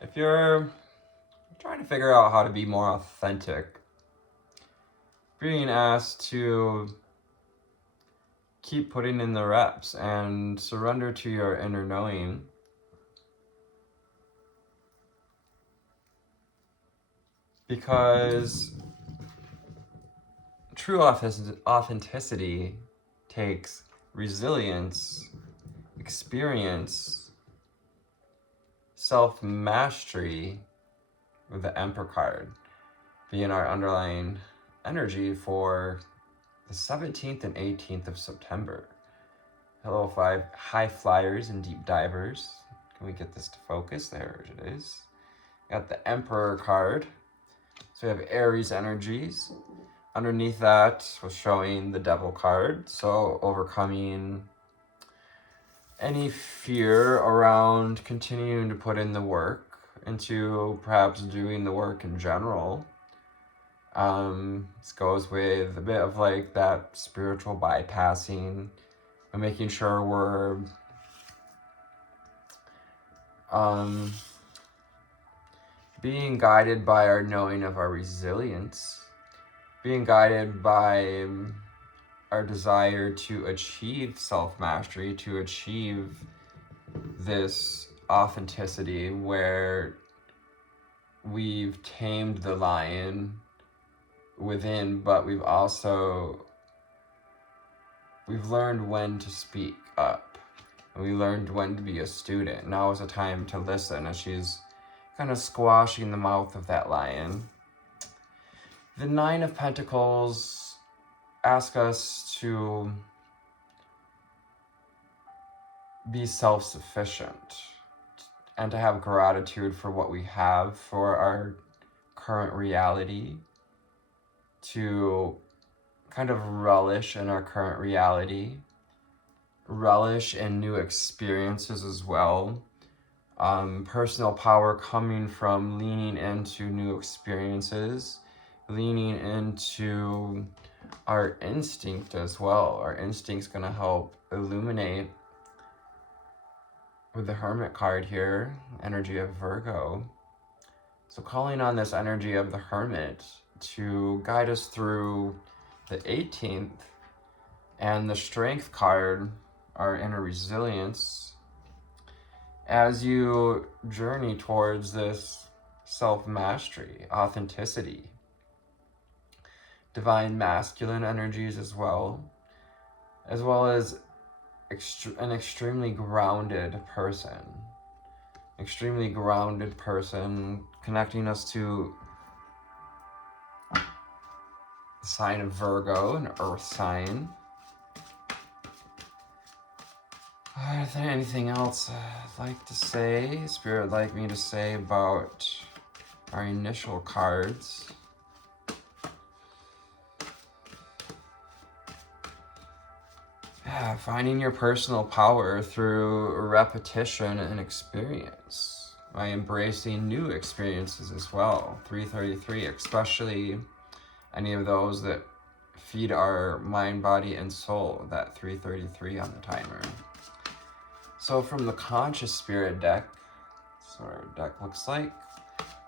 If you're trying to figure out how to be more authentic, being asked to keep putting in the reps and surrender to your inner knowing. Because true authenticity takes resilience, experience, self-mastery, with the Emperor card being our underlying energy for the 17th and 18th of September. Hello, 5 high flyers and deep divers. Can we get this to focus? There it is. Got the Emperor card. So we have Aries energies. Underneath that was showing the Devil card. So overcoming any fear around continuing to put in the work into perhaps doing the work in general. This goes with a bit of like that spiritual bypassing and making sure we're being guided by our knowing of our resilience, being guided by our desire to achieve self-mastery, to achieve this authenticity where we've tamed the lion within, but we've learned when to speak up, and we learned when to be a student. Now is the time to listen as she's kind of squashing the mouth of that lion. The Nine of Pentacles ask us to be self-sufficient and to have gratitude for what we have, for our current reality, to kind of relish in our current reality, relish in new experiences as well. Personal power coming from leaning into new experiences, leaning into our instinct as well. Our instinct's going to help illuminate with the Hermit card here, energy of Virgo. So calling on this energy of the Hermit to guide us through the 18th, and the Strength card, our inner resilience, as you journey towards this self-mastery, authenticity. Divine masculine energies as well as an extremely grounded person. Extremely grounded person, connecting us to the sign of Virgo, an earth sign. Is there anything else I'd like to say, Spirit would like me to say about our initial cards? Yeah, finding your personal power through repetition and experience, by embracing new experiences as well. 333, especially any of those that feed our mind, body, and soul, that 333 on the timer. So from the Conscious Spirit deck, that's what our deck looks like.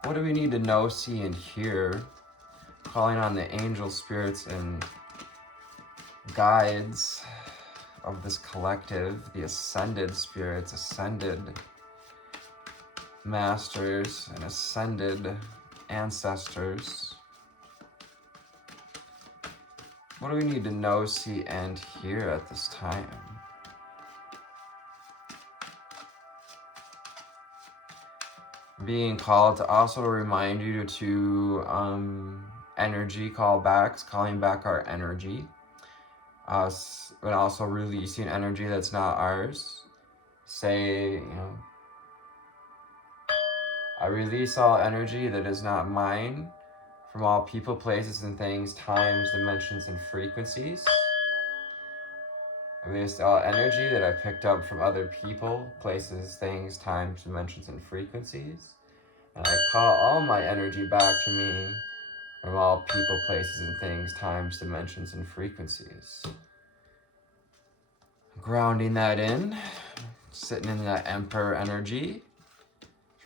What do we need to know, see, and hear? Calling on the angel spirits and guides of this collective, the ascended spirits, ascended masters, and ascended ancestors. What do we need to know, see, and hear at this time? Being called to also remind you to energy callbacks, calling back our energy. And also releasing energy that's not ours. Say, I release all energy that is not mine from all people, places, and things, times, dimensions, and frequencies. I release all energy that I picked up from other people, places, things, times, dimensions, and frequencies. And I call all my energy back to me from all people, places, and things, times, dimensions, and frequencies. Grounding that in, sitting in that Emperor energy.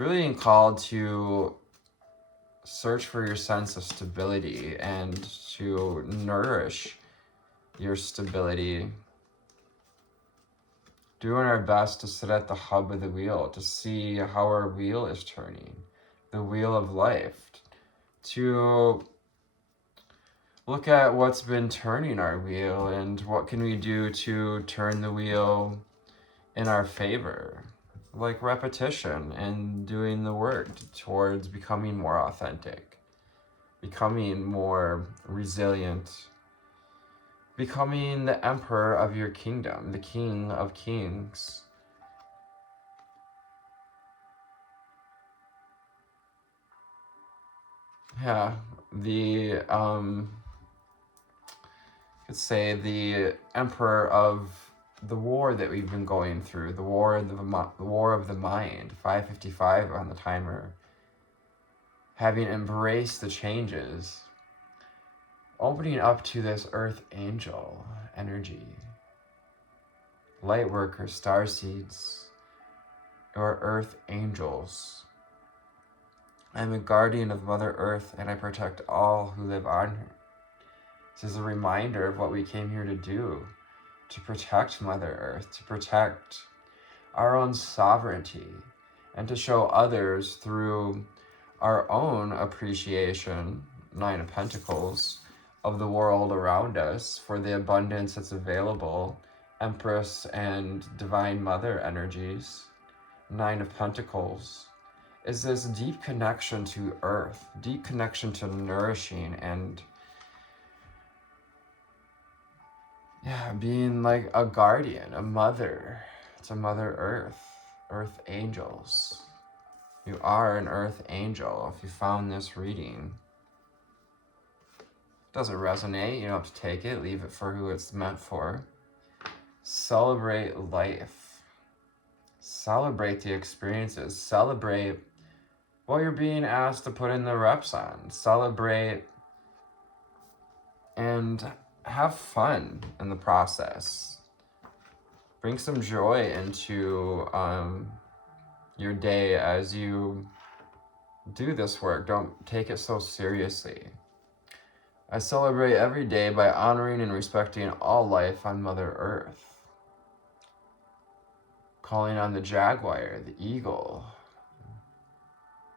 really called to search for your sense of stability and to nourish your stability. Doing our best to sit at the hub of the wheel, to see how our wheel is turning, the wheel of life, to look at what's been turning our wheel and what can we do to turn the wheel in our favor, like repetition and doing the work towards becoming more authentic, becoming more resilient, becoming the emperor of your kingdom, the king of kings. Yeah, could say the emperor of the war that we've been going through, the war of the mind, 555 on the timer, having embraced the changes, opening up to this earth angel energy, lightworker, star seeds, or earth angels. I'm a guardian of Mother Earth, and I protect all who live on her. This is a reminder of what we came here to do, to protect Mother Earth, to protect our own sovereignty, and to show others through our own appreciation, 9 of Pentacles, of the world around us for the abundance that's available, Empress and Divine Mother energies, 9 of Pentacles, is this deep connection to Earth, deep connection to nourishing and being like a guardian, a mother. It's a Mother Earth, earth angels. You are an earth angel if you found this reading. Doesn't resonate, you don't have to take it, leave it for who it's meant for. Celebrate life. Celebrate the experiences. Celebrate what you're being asked to put in the reps on. Celebrate and have fun in the process. Bring some joy into your day as you do this work. Don't take it so seriously. I celebrate every day by honoring and respecting all life on Mother Earth. Calling on the jaguar, the eagle,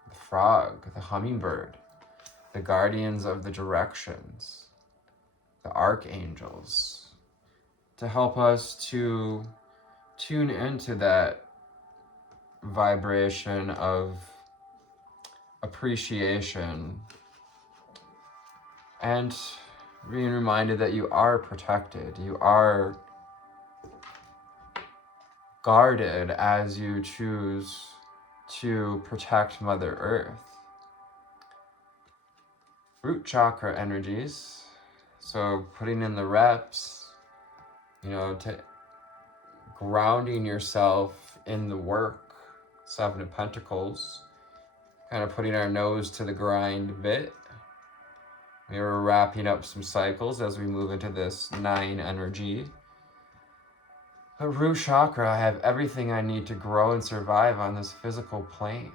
the frog, the hummingbird, the guardians of the directions, the archangels, to help us to tune into that vibration of appreciation and being reminded that you are protected, you are guarded as you choose to protect Mother Earth. Root chakra energies, so putting in the reps, grounding yourself in the work, 7 of Pentacles, kind of putting our nose to the grind a bit. We are wrapping up some cycles as we move into this 9 energy. The root chakra, I have everything I need to grow and survive on this physical plane.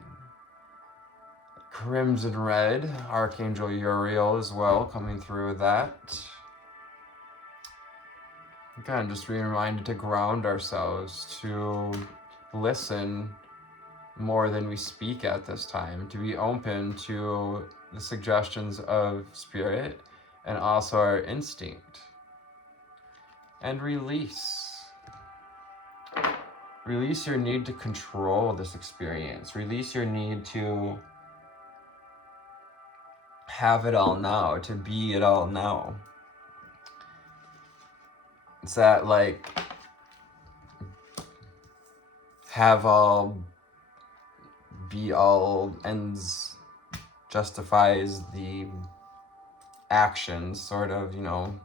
Crimson red, Archangel Uriel as well, coming through with that. Again, just being reminded to ground ourselves, to listen more than we speak at this time, to be open to the suggestions of spirit and also our instinct. And release. Release your need to control this experience. Release your need to have it all now, to be it all now. It's that have all, be all, ends justifies the actions, sort of, Can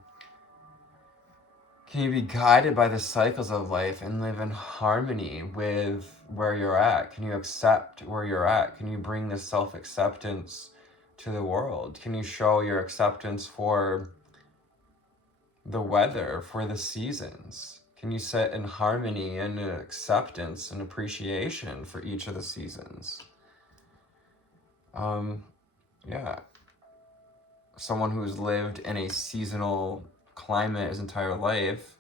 you be guided by the cycles of life and live in harmony with where you're at? Can you accept where you're at? Can you bring this self-acceptance to the world? Can you show your acceptance for the weather, for the seasons? Can you sit in harmony and acceptance and appreciation for each of the seasons? Yeah. Someone who's lived in a seasonal climate his entire life,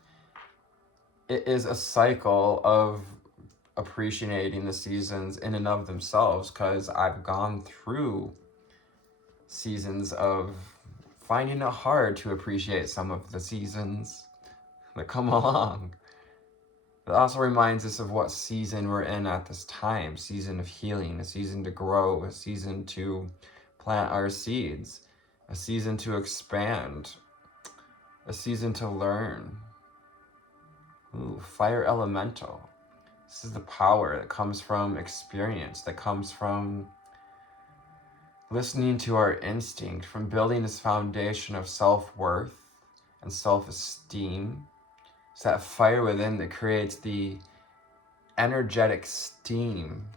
it is a cycle of appreciating the seasons in and of themselves, because I've gone through seasons of finding it hard to appreciate some of the seasons that come along. It also reminds us of what season we're in at this time. Season of healing, a season to grow, a season to plant our seeds, a season to expand, a season to learn. Ooh, fire elemental. This is the power that comes from experience, that comes from listening to our instinct, from building this foundation of self-worth and self-esteem. It's that fire within that creates the energetic steam.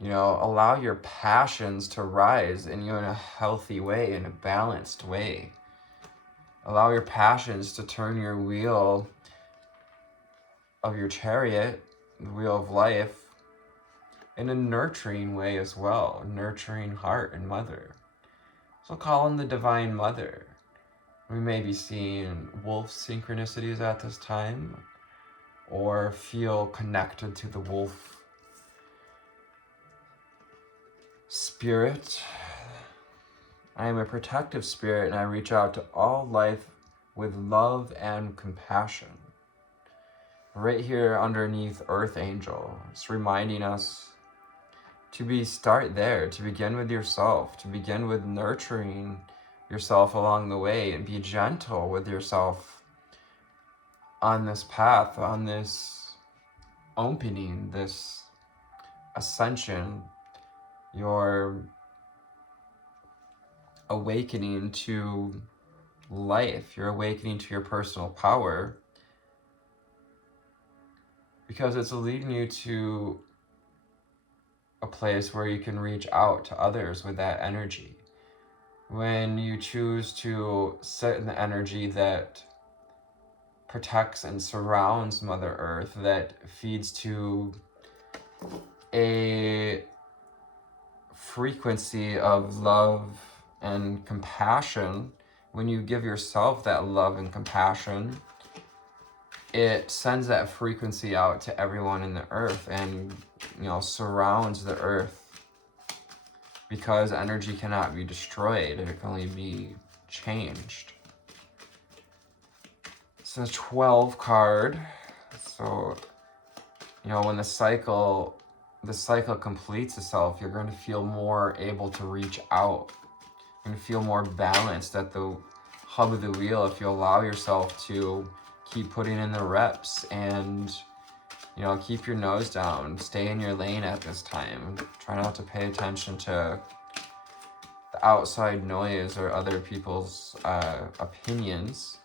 You know, allow your passions to rise in you in a healthy way, in a balanced way. Allow your passions to turn your wheel of your chariot, the wheel of life, in a nurturing way as well, a nurturing heart and mother. So call in the Divine Mother. We may be seeing wolf synchronicities at this time, or feel connected to the wolf spirit. I am a protective spirit, and I reach out to all life with love and compassion. Right here underneath Earth Angel, it's reminding us to start there, to begin with yourself, to begin with nurturing yourself along the way, and be gentle with yourself on this path, on this opening, this ascension, your awakening to life, your awakening to your personal power, because it's leading you to a place where you can reach out to others with that energy. When you choose to sit in the energy that protects and surrounds Mother Earth, that feeds to a frequency of love and compassion, when you give yourself that love and compassion, it sends that frequency out to everyone in the earth, and surrounds the earth, because energy cannot be destroyed, it can only be changed. It's a 12 card. So when the cycle completes itself, you're going to feel more able to reach out. You're going to feel more balanced at the hub of the wheel if you allow yourself to keep putting in the reps, and keep your nose down, stay in your lane at this time. Try not to pay attention to the outside noise or other people's opinions,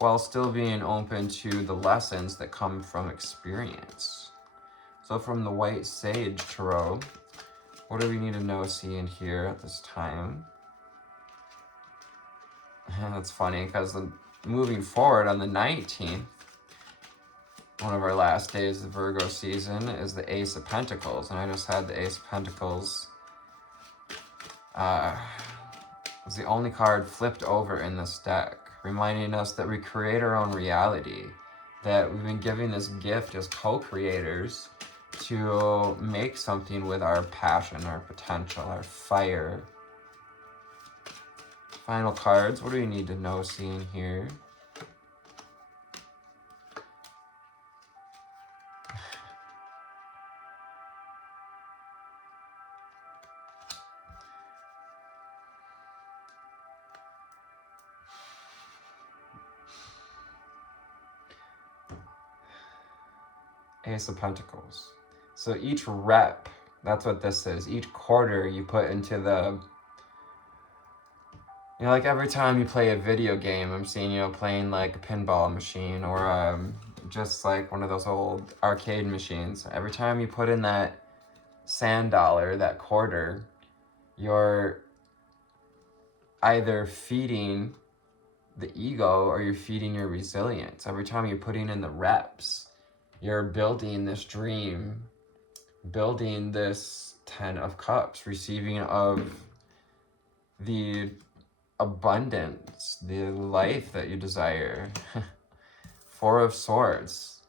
while still being open to the lessons that come from experience. So from the White Sage Tarot, what do we need to know, see, and hear at this time? And it's funny, because moving forward on the 19th, one of our last days of Virgo season, is the Ace of Pentacles. And I just had the Ace of Pentacles. It's the only card flipped over in this deck, reminding us that we create our own reality, that we've been given this gift as co-creators to make something with our passion, our potential, our fire. Final cards, what do we need to know, see, and hear? Ace of Pentacles. So each rep, that's what this is. Each quarter you put into the, like every time you play a video game, I'm seeing, playing like a pinball machine, or just like one of those old arcade machines. Every time you put in that sand dollar, that quarter, you're either feeding the ego or you're feeding your resilience. Every time you're putting in the reps, you're building this dream, building this Ten of Cups, receiving of the abundance, the life that you desire. Four of Swords.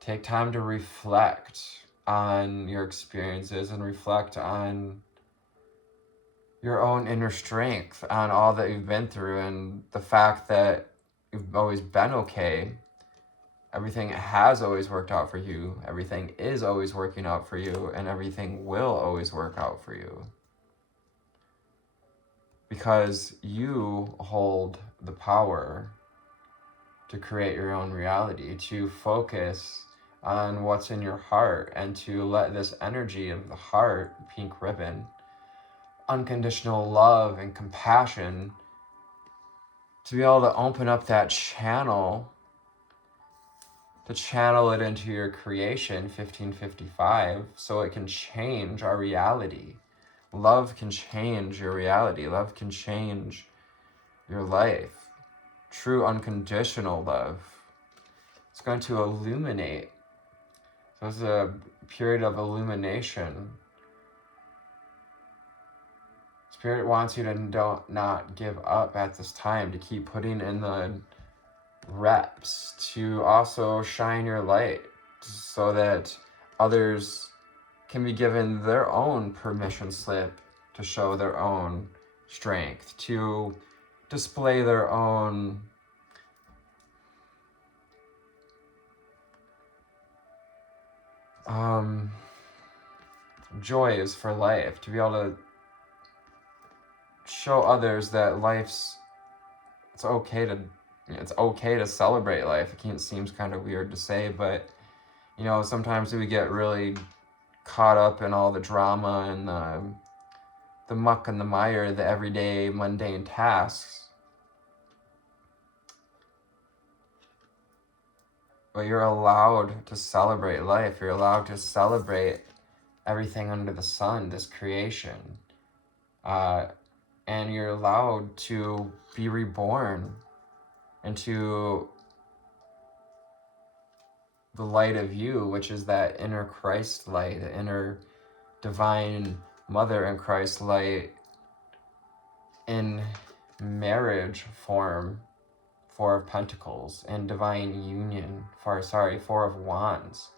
Take time to reflect on your experiences and reflect on your own inner strength, on all that you've been through, and the fact that you've always been okay. Everything has always worked out for you. Everything is always working out for you, and everything will always work out for you. Because you hold the power to create your own reality, to focus on what's in your heart, and to let this energy of the heart, pink ribbon, unconditional love and compassion, to be able to open up that channel, to channel it into your creation, 1555, so it can change our reality. Love can change your reality. Love can change your life. True unconditional love. It's going to illuminate. So it's a period of illumination. Spirit wants you to not give up at this time, to keep putting in the reps, to also shine your light so that others can be given their own permission slip to show their own strength, to display their own joys for life, to be able to show others that it's okay to celebrate life. It seems kind of weird to say, but sometimes we get really caught up in all the drama and the muck and the mire, the everyday mundane tasks. But you're allowed to celebrate life. You're allowed to celebrate everything under the sun, this creation. And you're allowed to be reborn into the light of you, which is that inner Christ light, the inner divine mother and Christ light in marriage form, Four of Pentacles, and divine union, Four of Wands.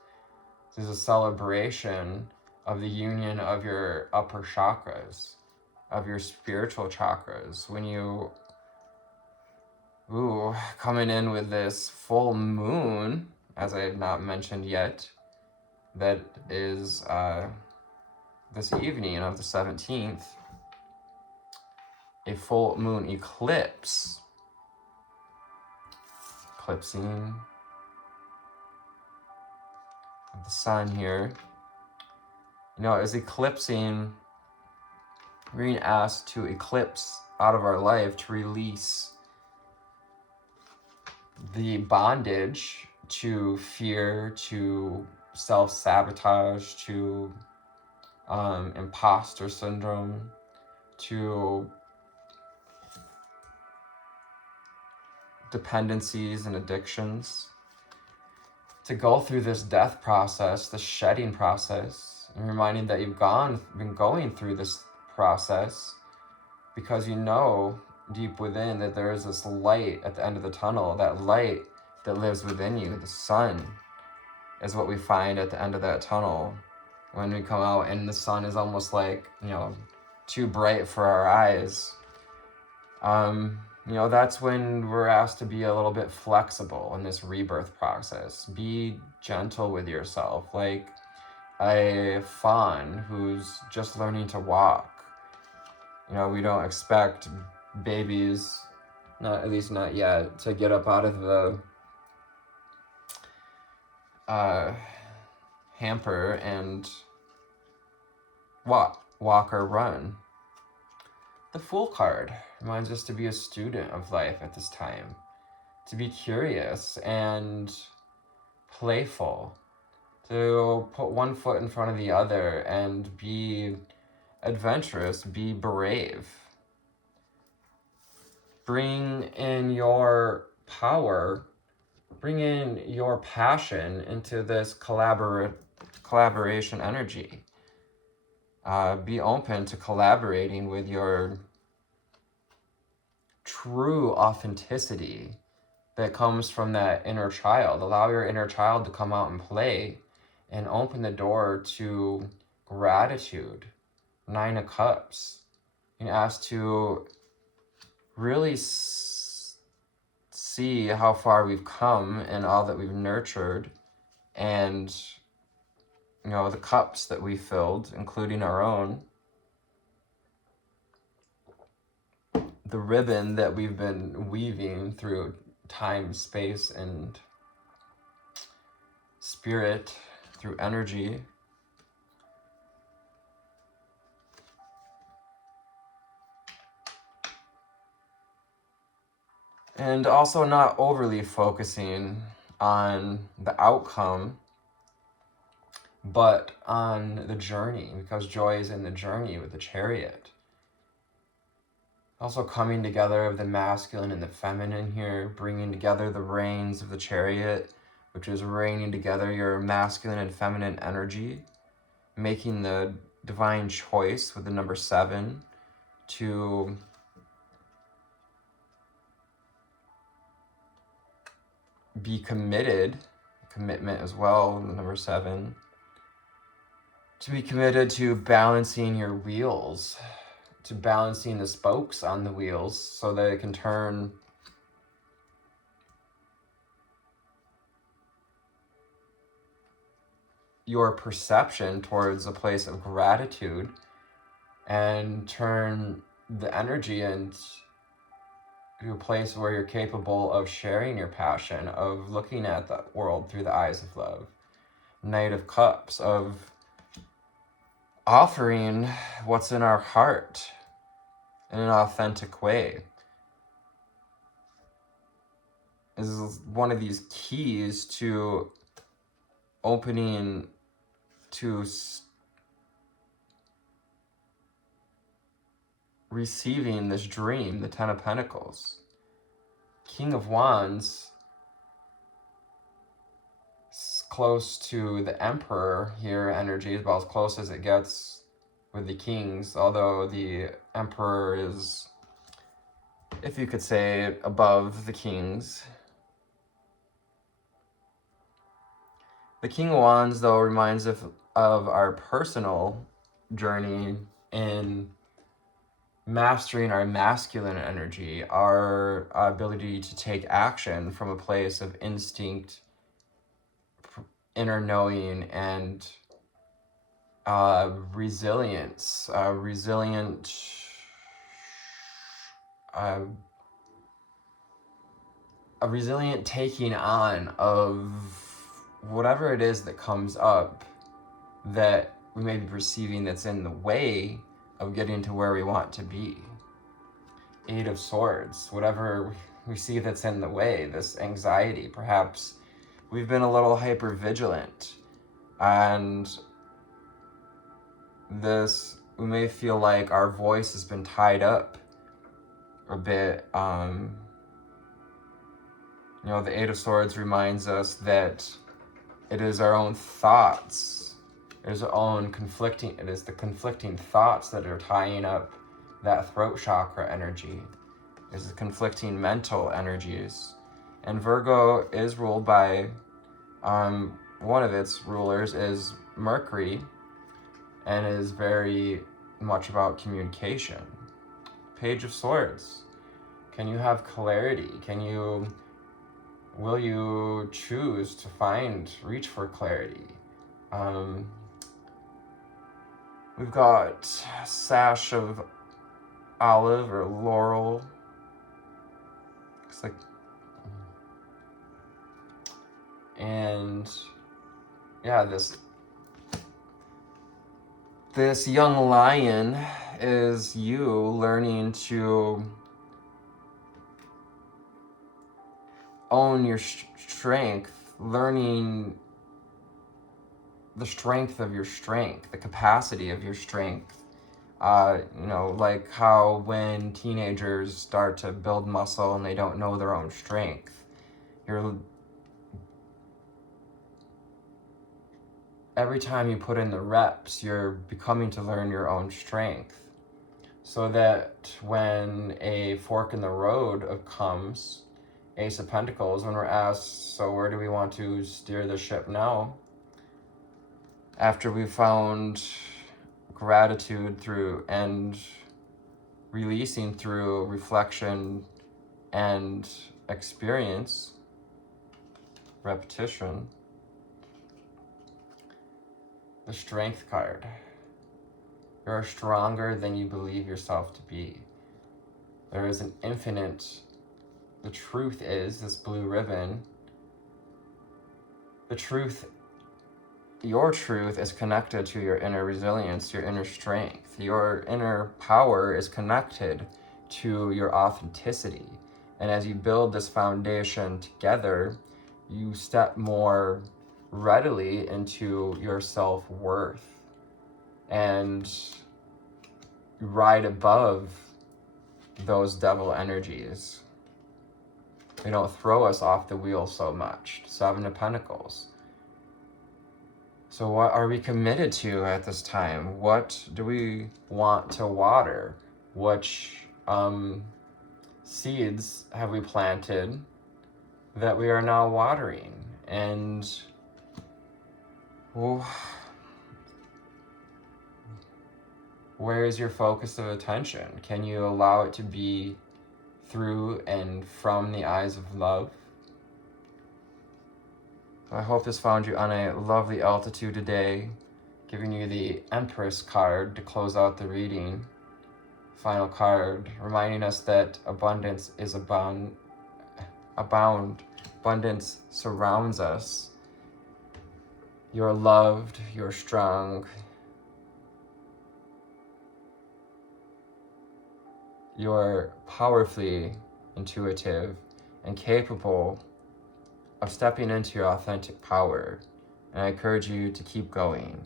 This is a celebration of the union of your upper chakras, of your spiritual chakras. When you coming in with this full moon, as I have not mentioned yet, that is this evening of the 17th, a full moon eclipse, eclipsing the sun here. Is eclipsing, we're being asked to eclipse out of our life, to release the bondage to fear, to self-sabotage, to imposter syndrome, to dependencies and addictions, to go through this death process, the shedding process, and reminding that you've been going through this process because deep within that there is this light at the end of the tunnel, that light that lives within you. The sun is what we find at the end of that tunnel when we come out, and the sun is almost like, too bright for our eyes. That's when we're asked to be a little bit flexible in this rebirth process. Be gentle with yourself, like a fawn who's just learning to walk. We don't expect babies, at least not yet, to get up out of the hamper and walk or run. The Fool card reminds us to be a student of life at this time, to be curious and playful, to put one foot in front of the other and be adventurous, be brave. Bring in your power, bring in your passion into this collaboration energy. Be open to collaborating with your true authenticity that comes from that inner child. Allow your inner child to come out and play and open the door to gratitude. 9 of Cups. And ask to really see how far we've come and all that we've nurtured, and the cups that we filled, including our own, the ribbon that we've been weaving through time, space, and spirit, through energy. And also not overly focusing on the outcome, but on the journey, because joy is in the journey with the Chariot. Also coming together of the masculine and the feminine here, bringing together the reins of the Chariot, which is reining together your masculine and feminine energy, making the divine choice with the number 7 to be committed, commitment as well, the number 7, to be committed to balancing your wheels, to balancing the spokes on the wheels so that it can turn your perception towards a place of gratitude and turn the energy into a place where you're capable of sharing your passion, of looking at the world through the eyes of love. Knight of Cups, of offering what's in our heart in an authentic way, is one of these keys to opening to receiving this dream, the 10 of Pentacles. King of Wands, close to the Emperor here, energy is about as close as it gets with the Kings, although the Emperor is, if you could say, above the Kings. The King of Wands, though, reminds us of our personal journey in mastering our masculine energy, our ability to take action from a place of instinct, inner knowing, and resilience, a resilient taking on of whatever it is that comes up that we may be perceiving that's in the way of getting to where we want to be. 8 of Swords, whatever we see that's in the way, this anxiety, perhaps we've been a little hyper vigilant, and we may feel like our voice has been tied up a bit. The 8 of Swords reminds us that it is our own thoughts, it is the conflicting thoughts that are tying up that throat chakra energy. It's the conflicting mental energies. And Virgo is ruled by, one of its rulers is Mercury, and is very much about communication. Page of Swords. Can you have clarity? Will you choose to reach for clarity? We've got Sash of Olive or Laurel. Looks like, and yeah, this young lion is you learning to own your strength, learning the strength of your strength, the capacity of your strength. Like how when teenagers start to build muscle and they don't know their own strength, you're every time you put in the reps, you're becoming to learn your own strength. So that when a fork in the road comes, Ace of Pentacles, when we're asked, so where do we want to steer the ship now? After we found gratitude through and releasing through reflection and experience, repetition, the Strength card. You are stronger than you believe yourself to be. There is an infinite, the truth is, this blue ribbon, the truth, your truth is connected to your inner resilience, your inner strength. Your inner power is connected to your authenticity. And as you build this foundation together, you step more readily into your self-worth and ride above those devil energies. They don't throw us off the wheel so much. Seven of Pentacles. So what are we committed to at this time? What do we want to water? Which seeds have we planted that we are now watering? And where is your focus of attention? Can you allow it to be through and from the eyes of love? I hope this found you on a lovely altitude today, giving you the Empress card to close out the reading. Final card, reminding us that abundance is abound. Abundance surrounds us. You're loved, you're strong. You're powerfully intuitive and capable of stepping into your authentic power. And I encourage you to keep going.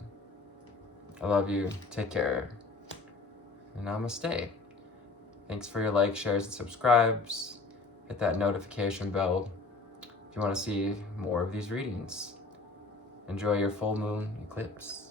I love you. Take care. And namaste. Thanks for your likes, shares, and subscribes. Hit that notification bell if you want to see more of these readings. Enjoy your full moon eclipse.